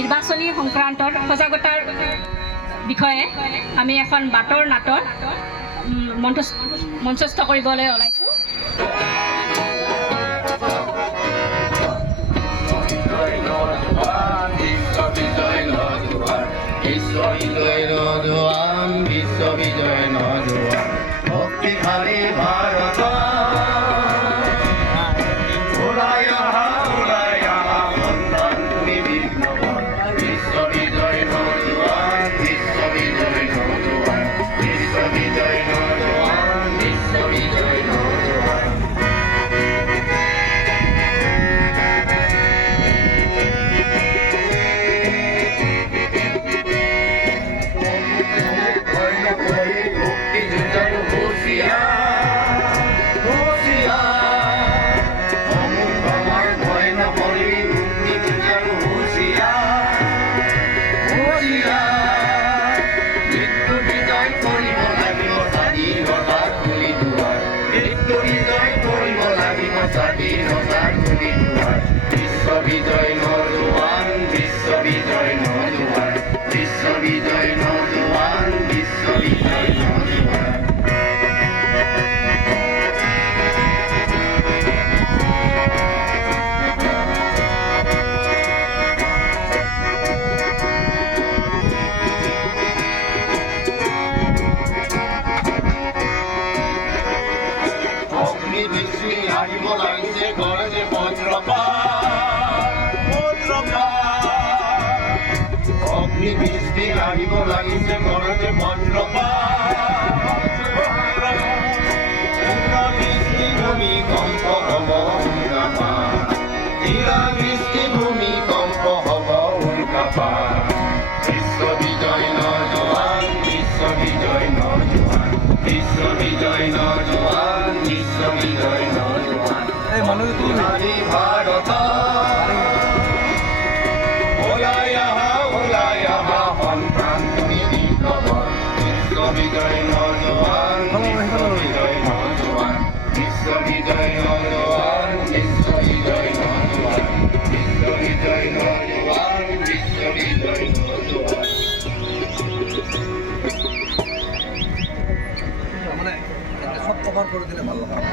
নিৰ্বাচনী সংক্ৰান্তৰ সজাগতাৰ বিষয়ে আমি এখন বাতৰ নাটক মঞ্চস্থ কৰিবলৈ ওলাইছোঁ। বিশ্ববিজয় নজোয়ান ভক্তিশালী ভাৰত বিশ্ববিজয় নজোয়ান বিশ্ববিজয় নজোয়ান বিশ্ববিজয় নজোয়ান বিশ্ববিজয় নজোয়ান অগ্নি বৃষ্টি আহিব লাগিছে গৰজে অগ্নি বৃষ্টি আহিব লাগিছে গৰজে বৃষ্টি ভূমিকম্প হব বৃষ্টি ভূমিকম্প হব উল্কাপাত বিশ্ববিজয় নজোয়ান বিশ্ববিজয় নজোয়ান বিশ্ববিজয় নজোয়ান বিশ্ববিজয় নজোয়ান ভাৰত বিশ্ববিজয় নজোয়ান বিশ্ববিজয় নজোয়ান বিশ্ববিজয় নজোয়ান বিশ্ববিজয় নজোয়ান বিশ্ববিজয় নজোয়ান বিশ্ববিজয় নজোয়ান মানে সব কভার করে দিলে ভালো হয়।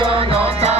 জনতা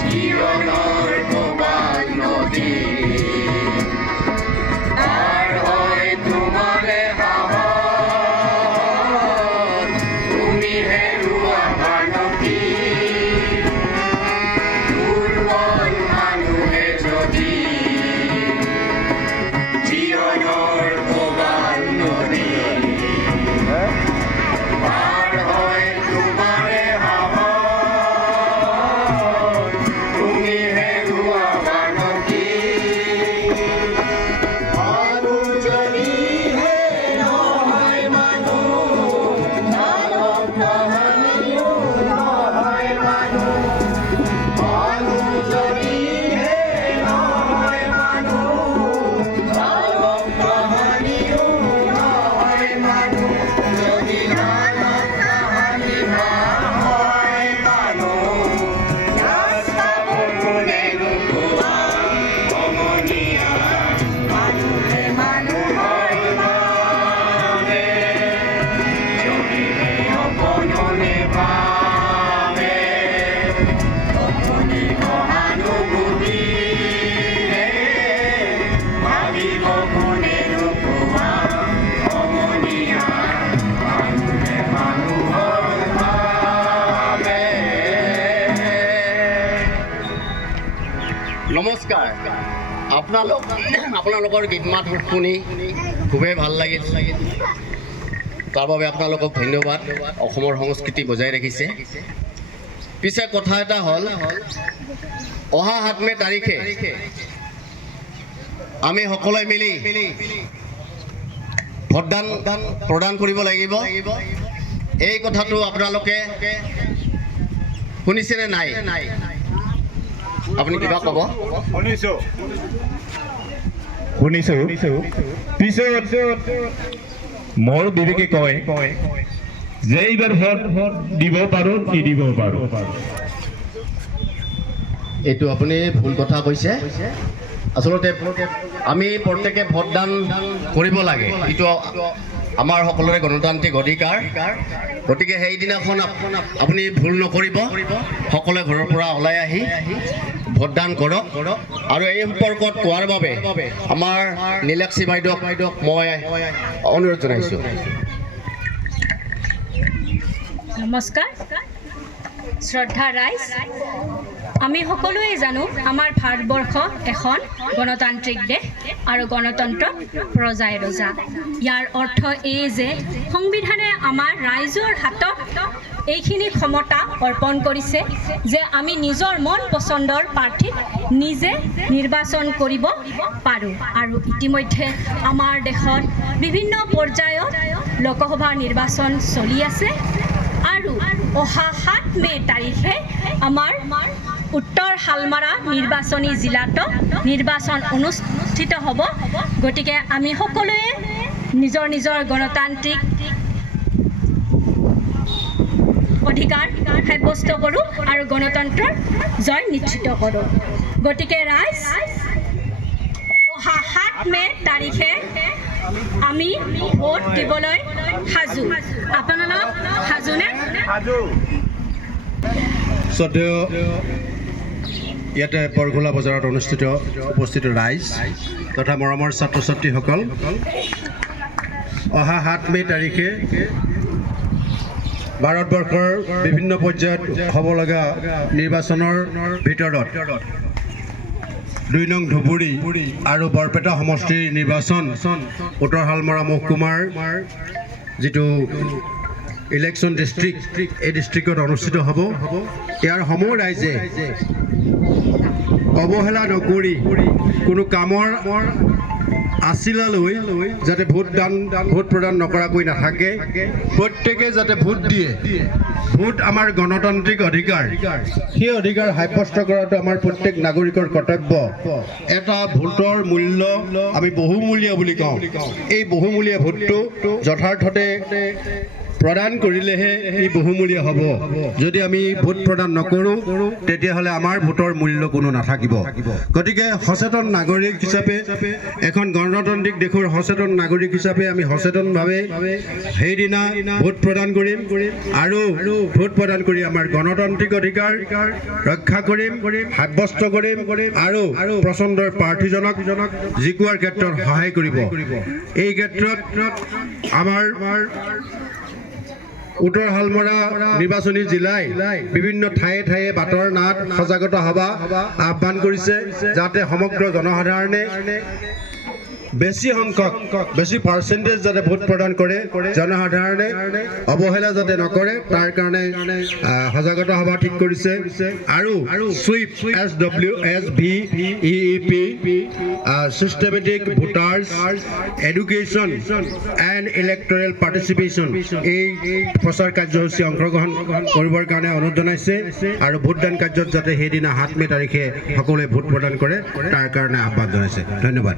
জীৱনৰ প্ৰবাল নদী পাৰ হৈ তোমাৰে সাহস তুমি হেৰুৱা মানসী দুৰ্বল মানুহে যদি জীৱনৰ প্ৰবাল নদী পাৰ হৈ তোমাৰে সাহস তুমি হেৰুৱা মানসী মানুহ যদিহে নহয় মানুহ মানৱ কাহানিও নহয় মানুহ মানুহ যদিহে নহয় মানুহ মানৱ কাহানিও নহয় মানুহ যদি মানৱ কাহানি নহয় মানুহ ৰাস্তাবোৰ কোনে নোপোৱা সমনীয়া মানুহে মানুহৰ বাবে যদিহে অপননে ভাবে অপনি সহানুভূতিৰে ভাবিব কোনে নোপোৱা সমনীয়া মানুহে মানুহৰ বাবে নমস্কাৰ আপোনালোকৰ গীত মাত শুনি খুবেই ভাল লাগিল তাৰ বাবে আপোনালোকক ধন্যবাদ অসমৰ সংস্কৃতি বজাই ৰাখিছে পিছে কথা এটা হ'ল অহা 7 মে তাৰিখে আমি সকলোৱে মিলি ভোটদান প্ৰদান কৰিব লাগিব এই কথাটো আপোনালোকে শুনিছেনে নাই আপুনি কিবা ক'ব শুনিছো পিছত মোৰ বিবেকে কয় যে এইবাৰ ভোট দিব পাৰো নিদিব পাৰো এইটো আপুনি ভুল কথা কৈছে আচলতে আমি প্ৰত্যেকে ভোটদান কৰিব লাগে এইটো আমাৰ সকলোৰে গণতান্ত্ৰিক অধিকাৰ গতিকে সেইদিনাখন আপুনি ভুল নকৰিব সকলোৱে ঘৰৰ পৰা ওলাই আহি ভোটদান কৰক আৰু এই সম্পৰ্কত কোৱাৰ বাবে আমাৰ নীলাক্ষী বাইদেউক মই অনুৰোধ জনাইছোঁ নমস্কাৰ শ্ৰদ্ধা ৰাইজ আমি সকলোৱে জানো আমাৰ ভাৰতবৰ্ষ এখন গণতান্ত্ৰিক দেশ আৰু গণতন্ত্ৰত প্ৰজাই ৰজা ইয়াৰ অৰ্থ এই যে সংবিধানে আমাৰ ৰাইজৰ হাতত এইখিনি ক্ষমতা অৰ্পণ কৰিছে যে আমি নিজৰ মন পচন্দৰ প্ৰাৰ্থীক নিজে নিৰ্বাচন কৰিব পাৰোঁ আৰু ইতিমধ্যে আমাৰ দেশত বিভিন্ন পৰ্যায়ত লোকসভা নিৰ্বাচন চলি আছে আৰু অহা 7 মে তাৰিখে আমাৰ উত্তৰ হালমাৰা নিৰ্বাচনী জিলাতো নিৰ্বাচন অনুষ্ঠিত হ'ব গতিকে আমি সকলোৱে নিজৰ নিজৰ গণতান্ত্ৰিক অধিকাৰ সাব্যস্ত কৰোঁ আৰু গণতন্ত্ৰৰ জয় নিশ্চিত কৰোঁ গতিকে ৰাইজ অহা 7 মে তাৰিখে আমি ভোট দিবলৈ সাজু আপোনালোক সাজুনে শ্ৰদ্ধেয় ইয়াতে বৰঘোলা বজাৰত উপস্থিত ৰাইজ তথা মৰমৰ ছাত্ৰ ছাত্ৰীসকল অহা 7 মে তাৰিখে ভাৰতবৰ্ষৰ বিভিন্ন পৰ্যায়ত হ'ব লগা নিৰ্বাচনৰ ভিতৰত 2 নং ধুবুৰী আৰু বৰপেটা সমষ্টিৰ নিৰ্বাচন উত্তৰ হালমৰা মহকুমাৰ যিটো ইলেকশ্যন ডিষ্ট্ৰিক্ট এই ডিষ্ট্ৰিক্টত অনুষ্ঠিত হ'ব ইয়াৰ সমূহ ৰাইজে অৱহেলা নকৰি কোনো কামৰ আছিলালৈ যাতে ভোট প্ৰদান নকৰাকৈ নাথাকে প্ৰত্যেকে যাতে ভোট দিয়ে ভোট আমাৰ গণতান্ত্ৰিক অধিকাৰ সেই অধিকাৰ সাব্যস্ত কৰাটো আমাৰ প্ৰত্যেক নাগৰিকৰ কৰ্তব্য এটা ভোটৰ মূল্য আমি বহুমূলীয়া বুলি কওঁ এই বহুমূলীয়া ভোটটো যথাৰ্থতে প্ৰদান কৰিলেহে ই বহুমূলীয়া হ'ব যদি আমি ভোট প্ৰদান নকৰোঁ তেতিয়াহ'লে আমাৰ ভোটৰ মূল্য কোনো নাথাকিব গতিকে সচেতন নাগৰিক হিচাপে এখন গণতান্ত্ৰিক দেশৰ সচেতন নাগৰিক হিচাপে আমি সচেতনভাৱে সেইদিনা ভোট প্ৰদান কৰিম আৰু ভোট প্ৰদান কৰি আমাৰ গণতান্ত্ৰিক অধিকাৰ ৰক্ষা কৰিম সাব্যস্ত কৰিম আৰু পচন্দৰ প্ৰাৰ্থীজনক জিকোৱাৰ ক্ষেত্ৰত সহায় কৰিব এই ক্ষেত্ৰত আমাৰ উত্তৰ হালমৰা নিৰ্বাচনী জিলাই বিভিন্ন ঠায়ে ঠায়ে বাটৰ নাট সজাগতা সভা আহ্বান কৰিছে যাতে সমগ্ৰ জনসাধাৰণে বেছি সংখ্যক বেছি পাৰ্চেণ্টেজ যাতে ভোট প্ৰদান কৰে জনসাধাৰণে অৱহেলা যাতে নকৰে তাৰ কাৰণে সজাগতা সভা ঠিক কৰিছে আৰু sweep SWSVEEP systematic voters education and electoral participation এই প্ৰচাৰ কাৰ্যসূচী অংশগ্ৰহণ কৰিবৰ কাৰণে অনুৰোধ জনাইছে আৰু ভোটদান কাৰ্যত যাতে সেইদিনা 7 মে' তাৰিখে সকলোৱে ভোট প্ৰদান কৰে তাৰ কাৰণে আহ্বান জনাইছে ধন্যবাদ